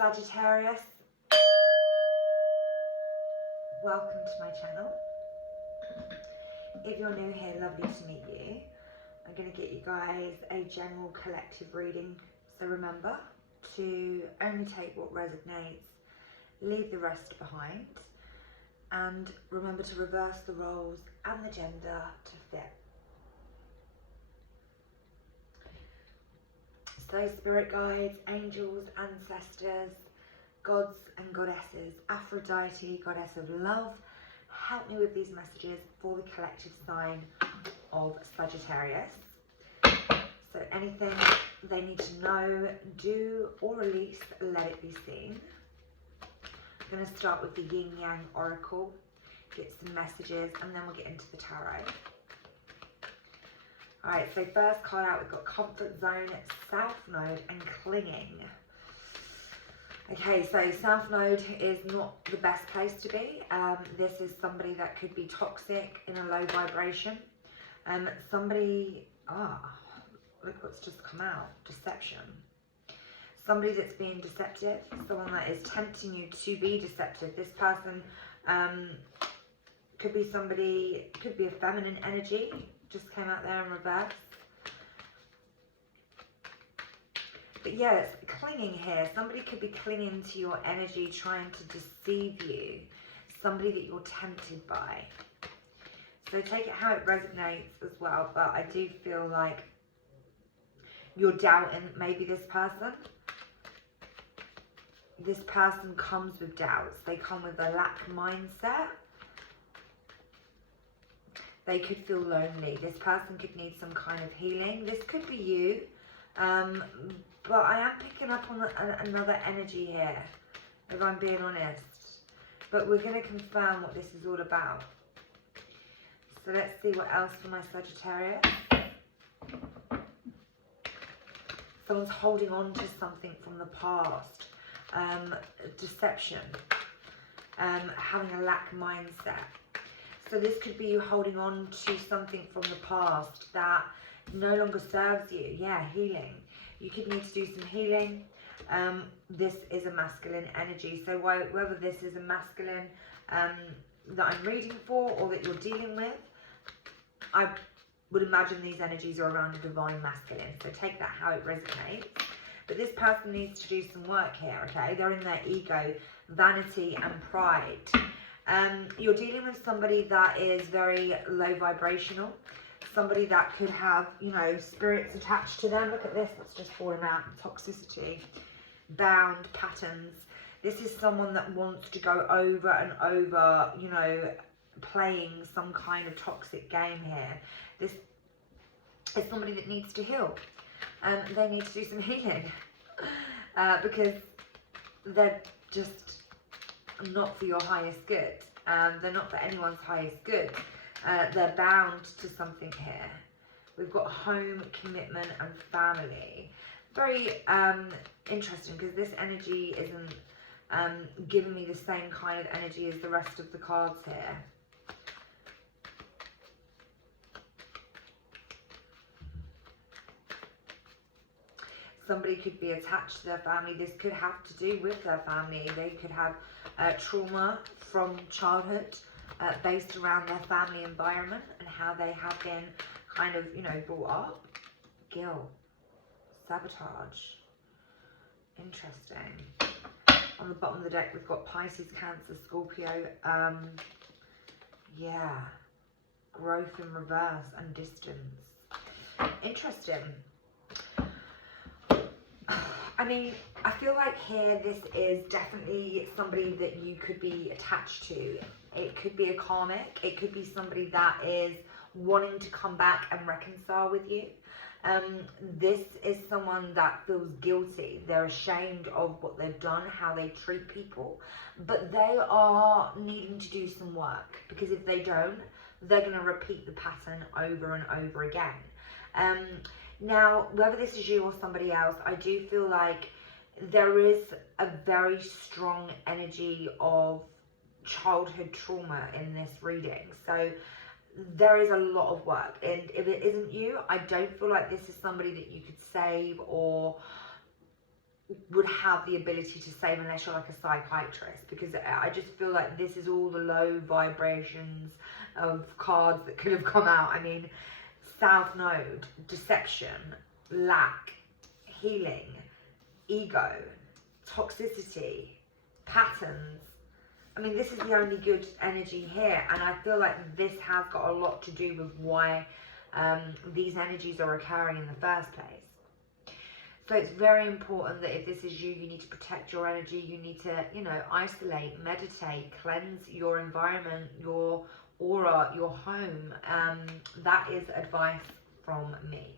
Sagittarius, welcome to my channel. If you're new here, lovely to meet you. I'm going to get you guys a general collective reading, so remember to only take what resonates, leave the rest behind, and remember to reverse the roles and the gender to fit. So spirit guides, angels, ancestors, gods and goddesses, Aphrodite, goddess of love, help me with these messages for the collective sign of Sagittarius. So anything they need to know, do or release, let it be seen. I'm going to start with the Yin Yang Oracle, get some messages, and then we'll get into the tarot. Alright, so first card out, we've got Comfort Zone, South Node, and Clinging. Okay, so South Node is not the best place to be. This is somebody that could be toxic in a low vibration. Somebody, look what's just come out, deception. Somebody that's being deceptive, someone that is tempting you to be deceptive. This person could be somebody, could be a feminine energy, just came out there in reverse. But yeah, it's clinging here. Somebody could be clinging to your energy, trying to deceive you. Somebody that you're tempted by. So take it how it resonates as well. But I do feel like you're doubting maybe this person. This person comes with doubts. They come with a lack mindset. They could feel lonely. This person could need some kind of healing. This could be you. But I am picking up on another energy here, if I'm being honest. But we're going to confirm what this is all about. So let's see what else for my Sagittarius. Someone's holding on to something from the past. Deception. Having a lack mindset. So this could be you holding on to something from the past that no longer serves you. Yeah, healing. You could need to do some healing. This is a masculine energy. So whether this is a masculine that I'm reading for or that you're dealing with, I would imagine these energies are around a divine masculine. So take that how it resonates. But this person needs to do some work here, okay? They're in their ego, vanity and pride. You're dealing with somebody that is very low vibrational. Somebody that could have, you know, spirits attached to them. Look at this, that's just fallen out. Toxicity, bound patterns. This is someone that wants to go over and over, you know, playing some kind of toxic game here. This is somebody that needs to heal. They need to do some healing because they're just not for your highest good. They're not for anyone's highest good. They're bound to something here. We've got home, commitment and family. Very interesting because this energy isn't giving me the same kind of energy as the rest of the cards here. Somebody could be attached to their family. This could have to do with their family. They could have trauma from childhood based around their family environment and how they have been kind of, you know, brought up. Guilt, sabotage. Interesting. On the bottom of the deck, we've got Pisces, Cancer, Scorpio. Yeah. Growth in reverse and distance. Interesting. I mean, I feel like here this is definitely somebody that you could be attached to. It could be a karmic. It could be somebody that is wanting to come back and reconcile with you. This is someone that feels guilty. They're ashamed of what they've done, how they treat people. But they are needing to do some work. Because if they don't, they're going to repeat the pattern over and over again. Now, whether this is you or somebody else, I do feel like there is a very strong energy of childhood trauma in this reading. So there is a lot of work. And if it isn't you, I don't feel like this is somebody that you could save or would have the ability to save unless you're like a psychiatrist, because I just feel like this is all the low vibrations of cards that could have come out. I mean, South Node, deception, lack, healing, ego, toxicity, patterns. I mean, this is the only good energy here, and I feel like this has got a lot to do with why these energies are occurring in the first place. So it's very important that if this is you, you need to protect your energy. You need to, you know, isolate, meditate, cleanse your environment, your aura, your home. That is advice from me.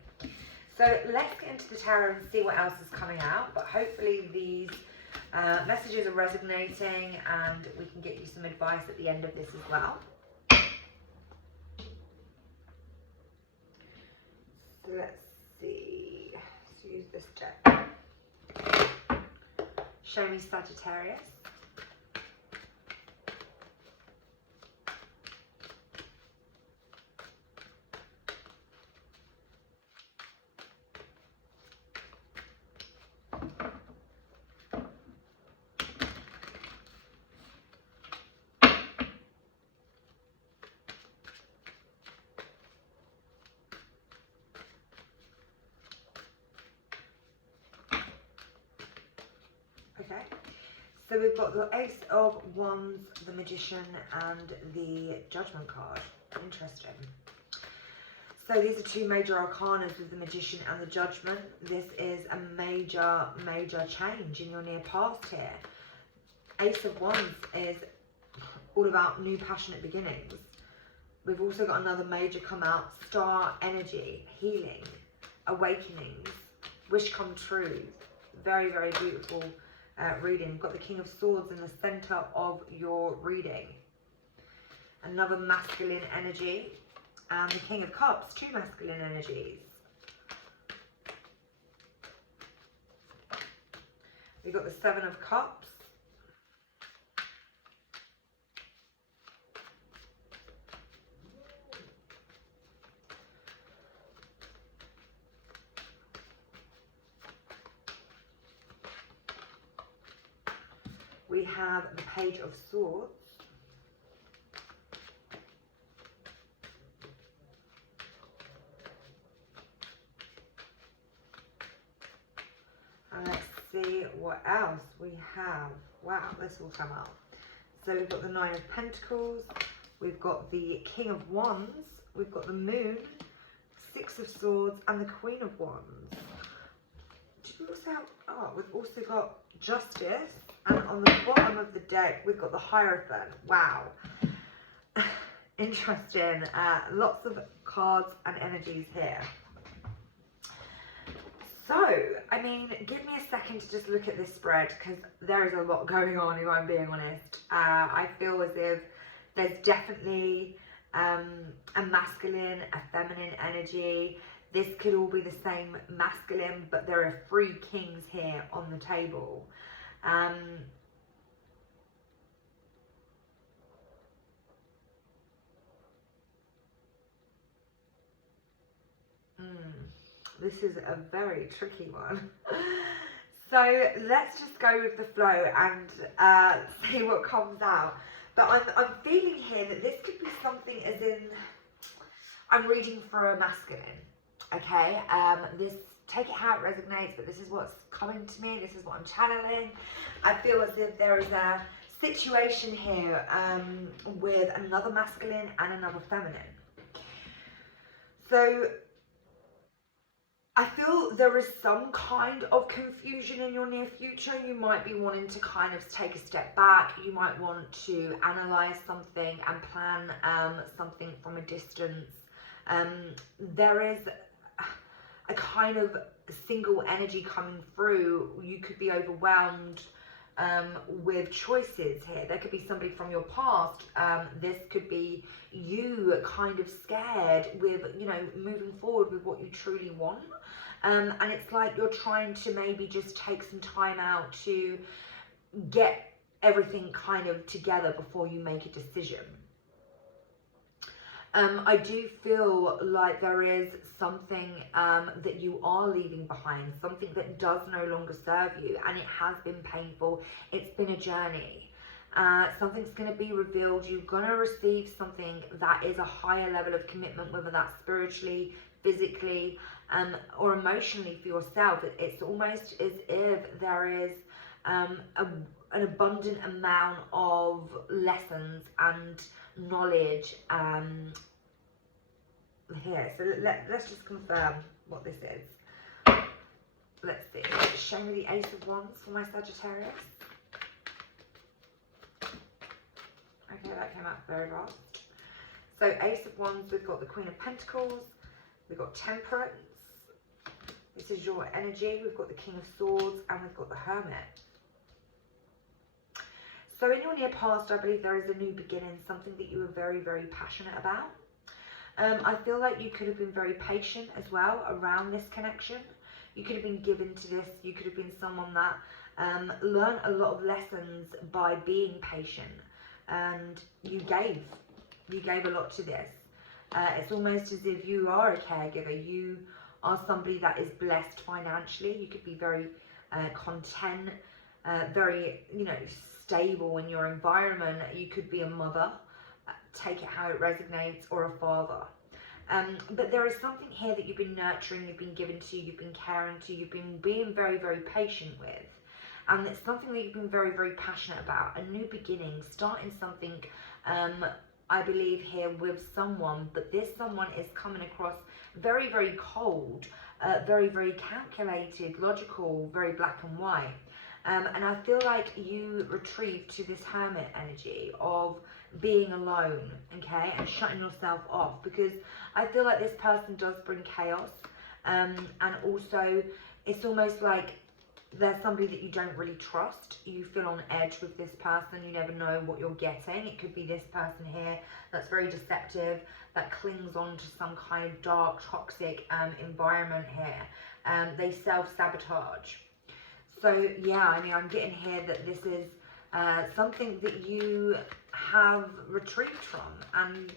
So let's get into the tarot and see what else is coming out. But hopefully these messages are resonating and we can get you some advice at the end of this as well. So let's see. Let's use this deck. Show me Sagittarius. Okay, so we've got the Ace of Wands, the Magician, and the Judgment card. Interesting. So these are two major arcanas with the Magician and the Judgment. This is a major, major change in your near past here. Ace of Wands is all about new passionate beginnings. We've also got another major come out, star energy, healing, awakenings, wish come true. Very, very beautiful reading. We've got the King of Swords in the center of your reading. Another masculine energy. And the King of Cups, two masculine energies. We've got the Seven of Cups. We have the Page of Swords. And let's see what else we have. Wow, this will come out. So we've got the Nine of Pentacles. We've got the King of Wands. We've got the Moon, Six of Swords, and the Queen of Wands. Did we also have, oh, we've also got Justice. And on the bottom of the deck, we've got the Hierophant. Wow. Interesting. Lots of cards and energies here. So, I mean, give me a second to just look at this spread, because there is a lot going on, if I'm being honest. I feel as if there's definitely a masculine, a feminine energy. This could all be the same masculine, but there are three kings here on the table. This is a very tricky one. So let's just go with the flow and see what comes out. But I'm feeling here that this could be something as in, I'm reading for a masculine, okay? This, take it how it resonates, but this is what's coming to me. This is what I'm channeling. I feel as if there is a situation here with another masculine and another feminine. So I feel there is some kind of confusion in your near future. You might be wanting to kind of take a step back. You might want to analyze something and plan something from a distance. There is a kind of single energy coming through. You could be overwhelmed with choices here. There could be somebody from your past. This could be you kind of scared with, you know, moving forward with what you truly want. And it's like you're trying to maybe just take some time out to get everything kind of together before you make a decision. I do feel like there is something that you are leaving behind, something that does no longer serve you, and it has been painful. It's been a journey. Something's going to be revealed. You're going to receive something that is a higher level of commitment, whether that's spiritually, physically, or emotionally for yourself. It's almost as if there is an abundant amount of lessons and knowledge here. So let's just confirm what this is. Let's see. Show me the Ace of Wands for my Sagittarius. Okay, that came out very fast. So Ace of Wands, we've got the Queen of Pentacles, we've got Temperance. This is your energy. We've got the King of Swords, and we've got the Hermit. So in your near past, I believe there is a new beginning, something that you were very, very passionate about. I feel like you could have been very patient as well around this connection. You could have been given to this. You could have been someone that learned a lot of lessons by being patient. And you gave a lot to this. It's almost as if you are a caregiver. You are somebody that is blessed financially. You could be very content, very, stable in your environment. You could be a mother, take it how it resonates, or a father. But there is something here that you've been nurturing, you've been given to, you've been caring to, you've been being very, very patient with. And it's something that you've been very, very passionate about. A new beginning, starting something, I believe here with someone, but this someone is coming across very, very cold, very, very calculated, logical, very black and white. And I feel like you retrieve to this Hermit energy of being alone, okay, and shutting yourself off, because I feel like this person does bring chaos, and also it's almost like there's somebody that you don't really trust. You feel on edge with this person. You never know what you're getting. It could be this person here that's very deceptive, that clings on to some kind of dark, toxic environment here. They self-sabotage. So yeah, I mean, I'm getting here that this is something that you have retrieved from and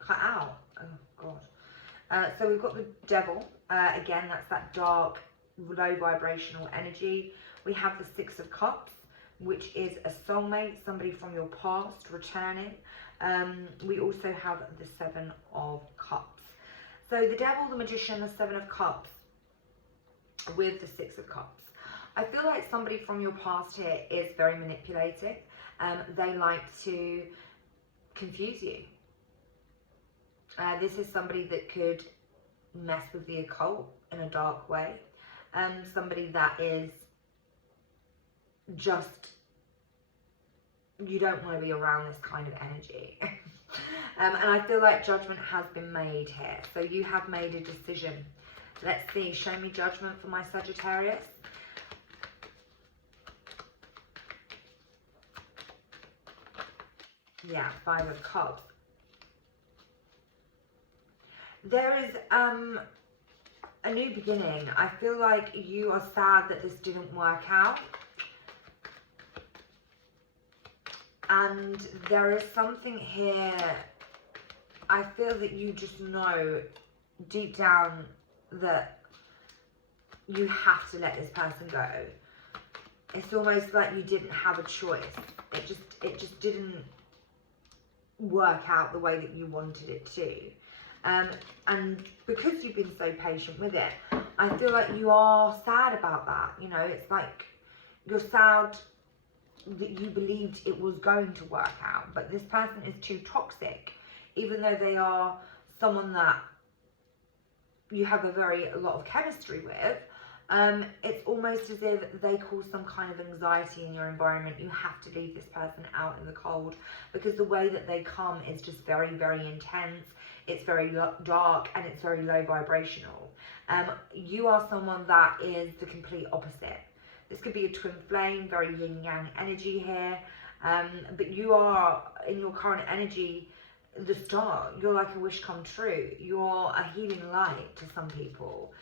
cut out. Oh God. So we've got the Devil. Again, that's that dark, low vibrational energy. We have the Six of Cups, which is a soulmate, somebody from your past returning. We also have the Seven of Cups. So the Devil, the Magician, the Seven of Cups with the Six of Cups. I feel like somebody from your past here is very manipulative. They like to confuse you. This is somebody that could mess with the occult in a dark way. Somebody that is just, you don't want to be around this kind of energy. And I feel like judgment has been made here. So you have made a decision. Let's see, show me judgment for my Sagittarius. Yeah, Five of Cups. There is a new beginning. I feel like you are sad that this didn't work out. And there is something here, I feel that you just know deep down that you have to let this person go. It's almost like you didn't have a choice. It just didn't work out the way that you wanted it to. And because you've been so patient with it, I feel like you are sad about that. It's like you're sad that you believed it was going to work out, but this person is too toxic. Even though they are someone that you have a lot of chemistry with, it's almost as if they cause some kind of anxiety in your environment. You have to leave this person out in the cold, because the way that they come is just very, very intense. It's very dark, and it's very low vibrational. You are someone that is the complete opposite. This could be a twin flame, very yin yang energy here. But you are, in your current energy, the star. You're like a wish come true. You're a healing light to some people.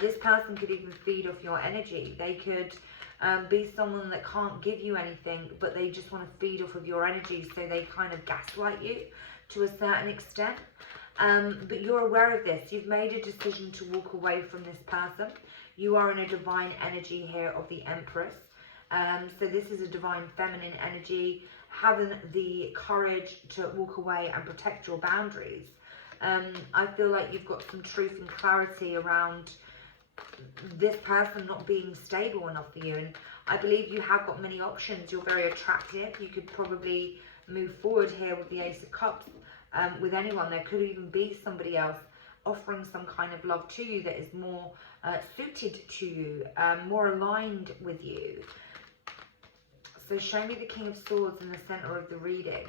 This person could even feed off your energy. They could be someone that can't give you anything, but they just want to feed off of your energy, so they kind of gaslight you to a certain extent. But you're aware of this. You've made a decision to walk away from this person. You are in a divine energy here of the Empress. So this is a divine feminine energy, having the courage to walk away and protect your boundaries. I feel like you've got some truth and clarity around this person not being stable enough for you. And I believe you have got many options. You're very attractive. You could probably move forward here with the Ace of Cups. With anyone. There could even be somebody else offering some kind of love to you that is more suited to you, more aligned with you. So show me the King of Swords in the center of the reading.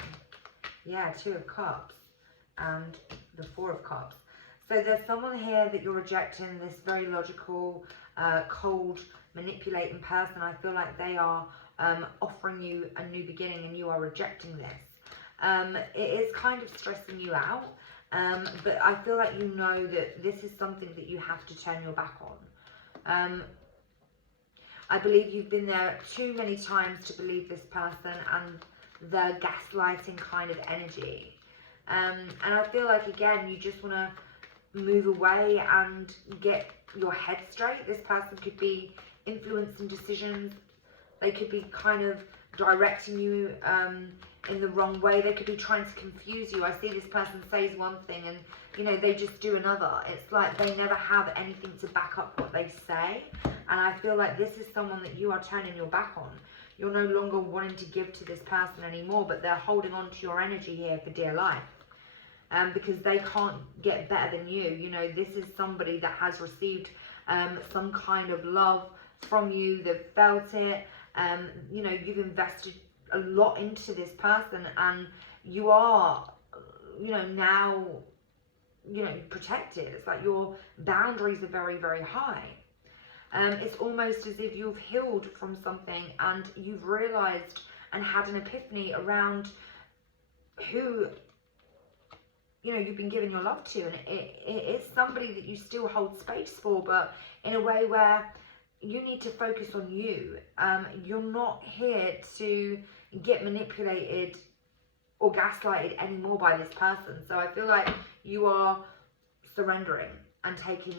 Yeah, Two of Cups and the Four of Cups. So there's someone here that you're rejecting, this very logical, cold, manipulating person. I feel like they are offering you a new beginning and you are rejecting this. It is kind of stressing you out, but I feel like you know that this is something that you have to turn your back on. I believe you've been there too many times to believe this person and the gaslighting kind of energy. And I feel like, again, you just want to move away and get your head straight. This person could be influencing decisions. They could be kind of directing you in the wrong way. They could be trying to confuse you. I see this person says one thing and, you know, they just do another. It's like they never have anything to back up what they say. And I feel like this is someone that you are turning your back on. You're no longer wanting to give to this person anymore, but they're holding on to your energy here for dear life. Because they can't get better than you. You know, this is somebody that has received some kind of love from you. They've felt it. You know, you've invested a lot into this person and you are, you know, now, you know, protected. It's like your boundaries are very, very high. It's almost as if you've healed from something and you've realized and had an epiphany around who, you know, you've been giving your love to, and it's somebody that you still hold space for, but in a way where you need to focus on you. You're not here to get manipulated or gaslighted anymore by this person. So I feel like you are surrendering and taking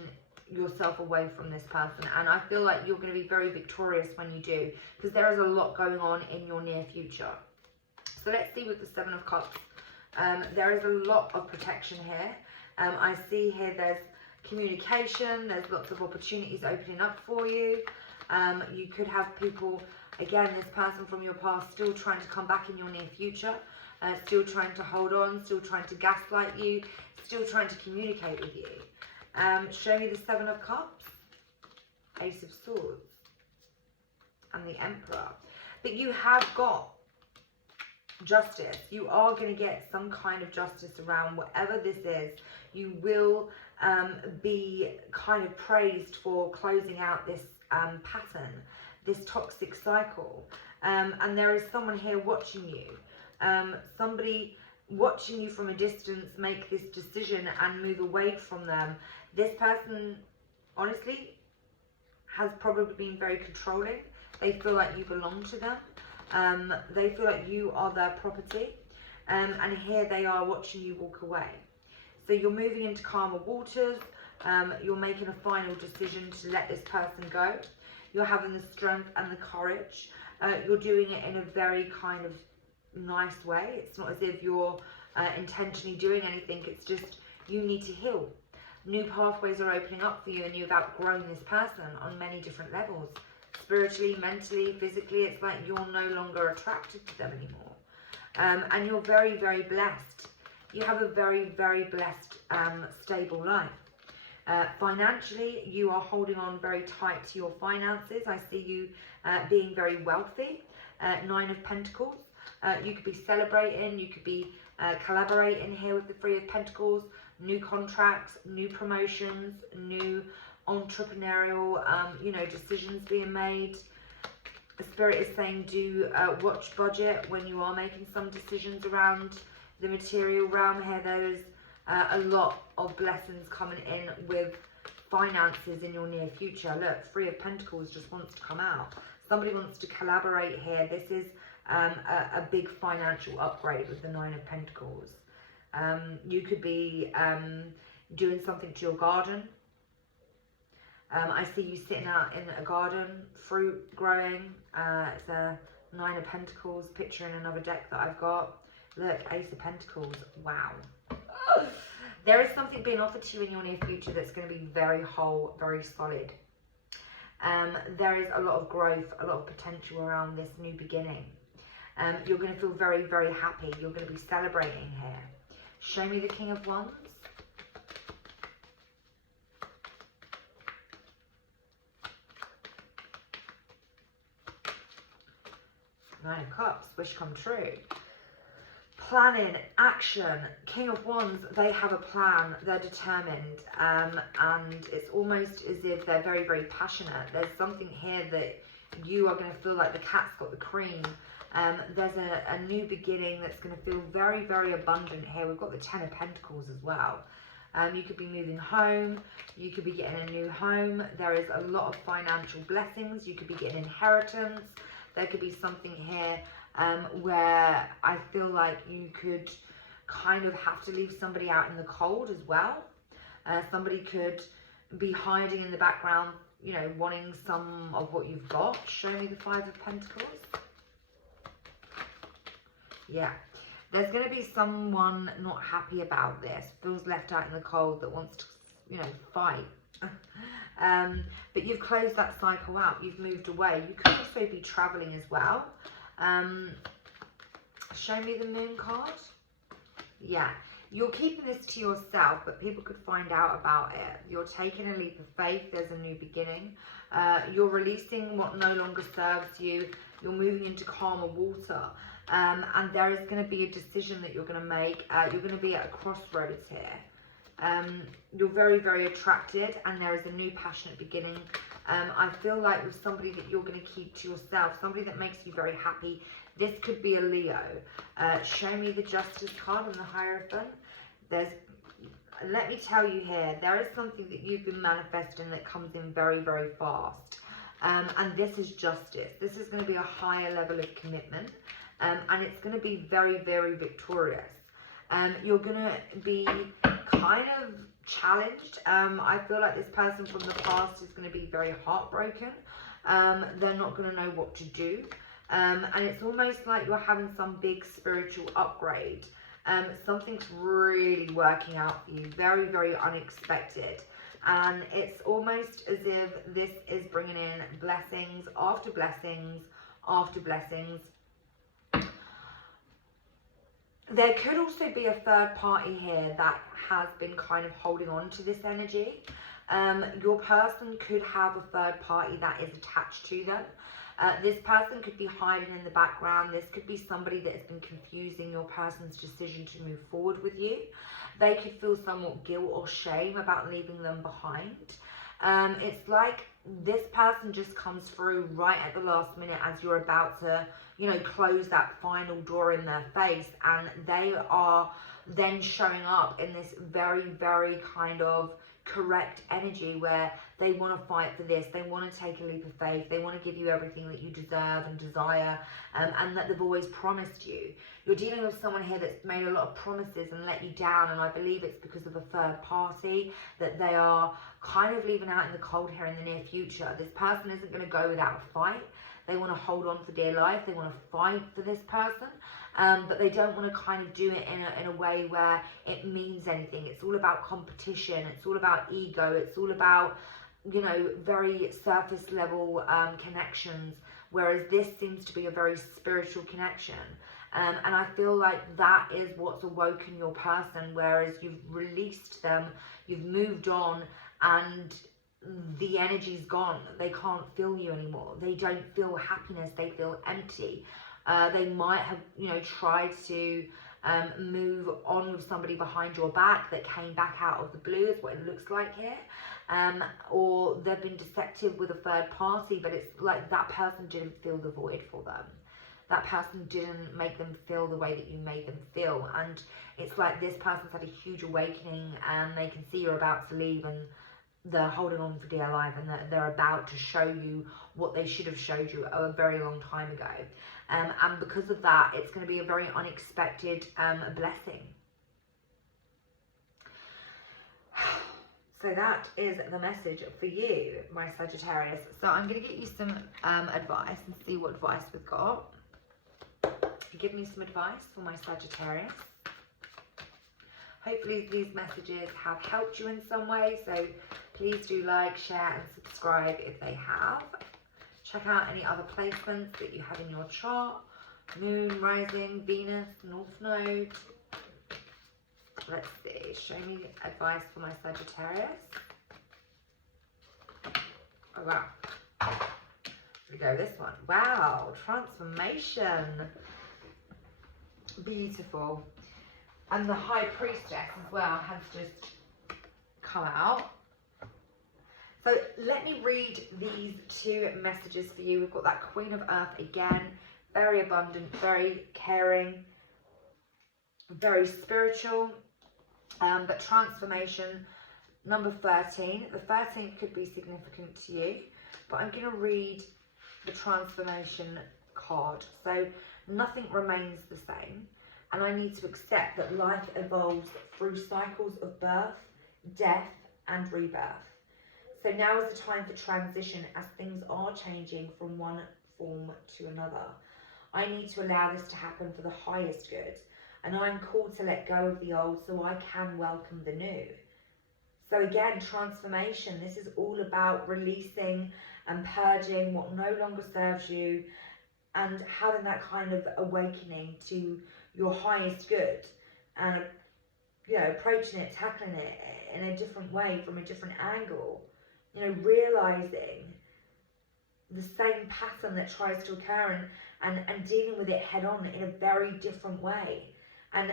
yourself away from this person. And I feel like you're going to be very victorious when you do, because there is a lot going on in your near future. So let's see with the Seven of Cups. There is a lot of protection here. I see here there's communication, there's lots of opportunities opening up for you. You could have people, again, this person from your past still trying to come back in your near future, still trying to hold on, still trying to gaslight you, still trying to communicate with you. Show me the Seven of Cups, Ace of Swords, and the Emperor. But you have got justice. You are going to get some kind of justice around whatever this is. You will be kind of praised for closing out this pattern, this toxic cycle. And there is someone here watching you. Somebody watching you from a distance make this decision and move away from them. This person, honestly, has probably been very controlling. They feel like you belong to them. They feel like you are their property. And here they are watching you walk away. So you're moving into calmer waters. You're making a final decision to let this person go. You're having the strength and the courage. You're doing it in a very kind of nice way. It's not as if you're intentionally doing anything. It's just you need to heal. New pathways are opening up for you and you've outgrown this person on many different levels. Spiritually, mentally, physically, it's like you're no longer attracted to them anymore. And you're very, very blessed. You have a very, very blessed, stable life. Financially, you are holding on very tight to your finances. I see you being very wealthy. Nine of Pentacles. You could be celebrating, you could be collaborating here with the Three of Pentacles. New contracts, new promotions, new entrepreneurial, you know, decisions being made. The Spirit is saying do watch budget when you are making some decisions around the material realm here. There is a lot of blessings coming in with finances in your near future. Look, Three of Pentacles just wants to come out. Somebody wants to collaborate here. This is a big financial upgrade with the Nine of Pentacles. You could be doing something to your garden. I see you sitting out in a garden, fruit growing. It's a 9 of Pentacles, picture in another deck that I've got. Look, Ace of Pentacles, wow. There is something being offered to you in your near future that's going to be very whole, very solid. There is a lot of growth, a lot of potential around this new beginning. You're going to feel very, very happy. You're going to be celebrating here. Show me the King of Wands. Nine of Cups, wish come true. Planning, action, King of Wands, they have a plan, they're determined, and it's almost as if they're very, very passionate. There's something here that you are going to feel like the cat's got the cream. There's a new beginning that's going to feel very, very abundant here. We've got the 10 of Pentacles as well. You could be moving home, you could be getting a new home. There is a lot of financial blessings. You could be getting inheritance. There could be something here where I feel like you could kind of have to leave somebody out in the cold as well. Somebody could be hiding in the background, you know, wanting some of what you've got. Show me the 5 of Pentacles. Yeah. There's going to be someone not happy about this, feels left out in the cold, that wants to, you know, fight. But you've closed that cycle out. You've moved away. You could also be traveling as well. Show me the Moon card. Yeah. You're keeping this to yourself, but people could find out about it. You're taking a leap of faith. There's a new beginning. You're releasing what no longer serves you. You're moving into calmer water. And there is going to be a decision that you're going to make. You're going to be at a crossroads here. You're very, very attracted, and there is a new passionate beginning. I feel like with somebody that you're going to keep to yourself, somebody that makes you very happy. This could be a Leo. Show me the Justice card and the Hierophant. Let me tell you here, there is something that you've been manifesting that comes in very, very fast. And this is justice. This is going to be a higher level of commitment. And it's going to be very, very victorious. You're going to be kind of challenged. I feel like this person from the past is going to be very heartbroken. They're not going to know what to do. And it's almost like you're having some big spiritual upgrade. Something's really working out for you. Very, very unexpected. And it's almost as if this is bringing in blessings after blessings after blessings. There could also be a third party here that has been kind of holding on to this energy. Your person could have a third party that is attached to them. This person could be hiding in the background. This could be somebody that has been confusing your person's decision to move forward with you. They could feel somewhat guilt or shame about leaving them behind. It's like this person just comes through right at the last minute as you're about to, you know, close that final door in their face, and they are then showing up in this very, very kind of correct energy where they want to fight for this, they want to take a leap of faith, they want to give you everything that you deserve and desire, and that they've always promised you. You're dealing with someone here that's made a lot of promises and let you down, and I believe it's because of a third party that they are kind of leaving out in the cold here in the near future. This person isn't going to go without a fight. They want to hold on for dear life. They want to fight for this person, but they don't want to kind of do it in a way where it means anything. It's all about competition. It's all about ego. It's all about, you know, very surface level connections, whereas this seems to be a very spiritual connection. And I feel like that is what's awoken your person, whereas you've released them, you've moved on, and the energy's gone. They can't feel you anymore. They don't feel happiness. They feel empty. They might have, you know, tried to move on with somebody behind your back that came back out of the blue, is what it looks like here. Or they've been deceptive with a third party, but it's like that person didn't fill the void for them. That person didn't make them feel the way that you made them feel. And it's like this person's had a huge awakening, and they can see you're about to leave, and they're holding on for dear life, and they're about to show you what they should have showed you a very long time ago. And because of that, it's going to be a very unexpected blessing. So that is the message for you, my Sagittarius. So I'm going to get you some advice and see what advice we've got. Give me some advice for my Sagittarius. Hopefully these messages have helped you in some way. So please do like, share and subscribe if they have. Check out any other placements that you have in your chart. Moon, rising, Venus, North Node. Let's see. Show me advice for my Sagittarius. Oh, wow. Here we go. This one. Wow. Transformation. Beautiful. And the High Priestess as well has just come out. So let me read these two messages for you. We've got that Queen of Earth again. Very abundant, very caring, very spiritual. But transformation, number 13. The 13th could be significant to you. But I'm going to read the transformation card. So nothing remains the same. And I need to accept that life evolves through cycles of birth, death, and rebirth. So now is the time for transition as things are changing from one form to another. I need to allow this to happen for the highest good. And I'm called to let go of the old so I can welcome the new. So again, transformation. This is all about releasing and purging what no longer serves you and having that kind of awakening to your highest good. And, you know, approaching it, tackling it in a different way, from a different angle. You know, realising the same pattern that tries to occur and dealing with it head on in a very different way. And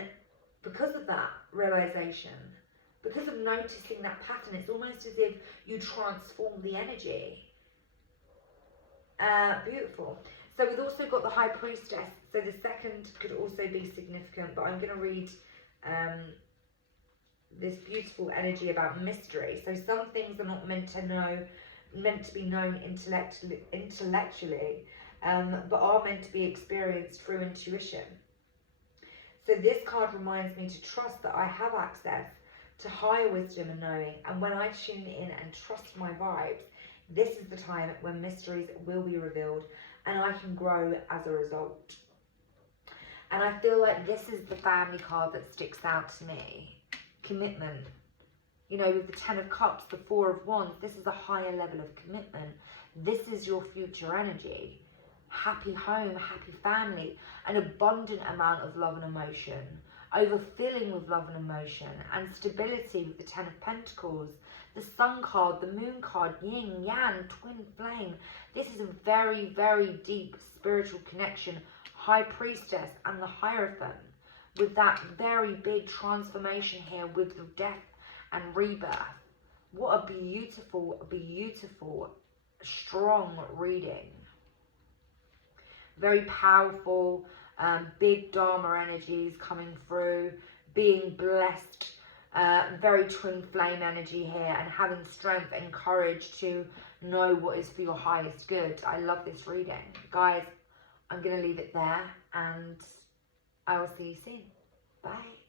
because of that realization, because of noticing that pattern, it's almost as if you transform the energy. Beautiful. So we've also got the High Priestess. So the second could also be significant, but I'm going to read this beautiful energy about mystery. So some things are not meant to be known intellectually, but are meant to be experienced through intuition. So this card reminds me to trust that I have access to higher wisdom and knowing, and when I tune in and trust my vibes, this is the time when mysteries will be revealed and I can grow as a result. And I feel like this is the family card that sticks out to me. Commitment. You know, with the 10 of Cups, the 4 of Wands, this is a higher level of commitment. This is your future energy. Happy home, happy family, an abundant amount of love and emotion, overfilling with love and emotion, and stability with the 10 of Pentacles, the Sun card, the Moon card, yin, yang, twin flame. This is a very, very deep spiritual connection. High Priestess and the Hierophant, with that very big transformation here with the death and rebirth. What a beautiful, beautiful, strong reading. Very powerful, big Dharma energies coming through, being blessed, very twin flame energy here, and having strength and courage to know what is for your highest good. I love this reading. Guys, I'm going to leave it there, and I will see you soon. Bye.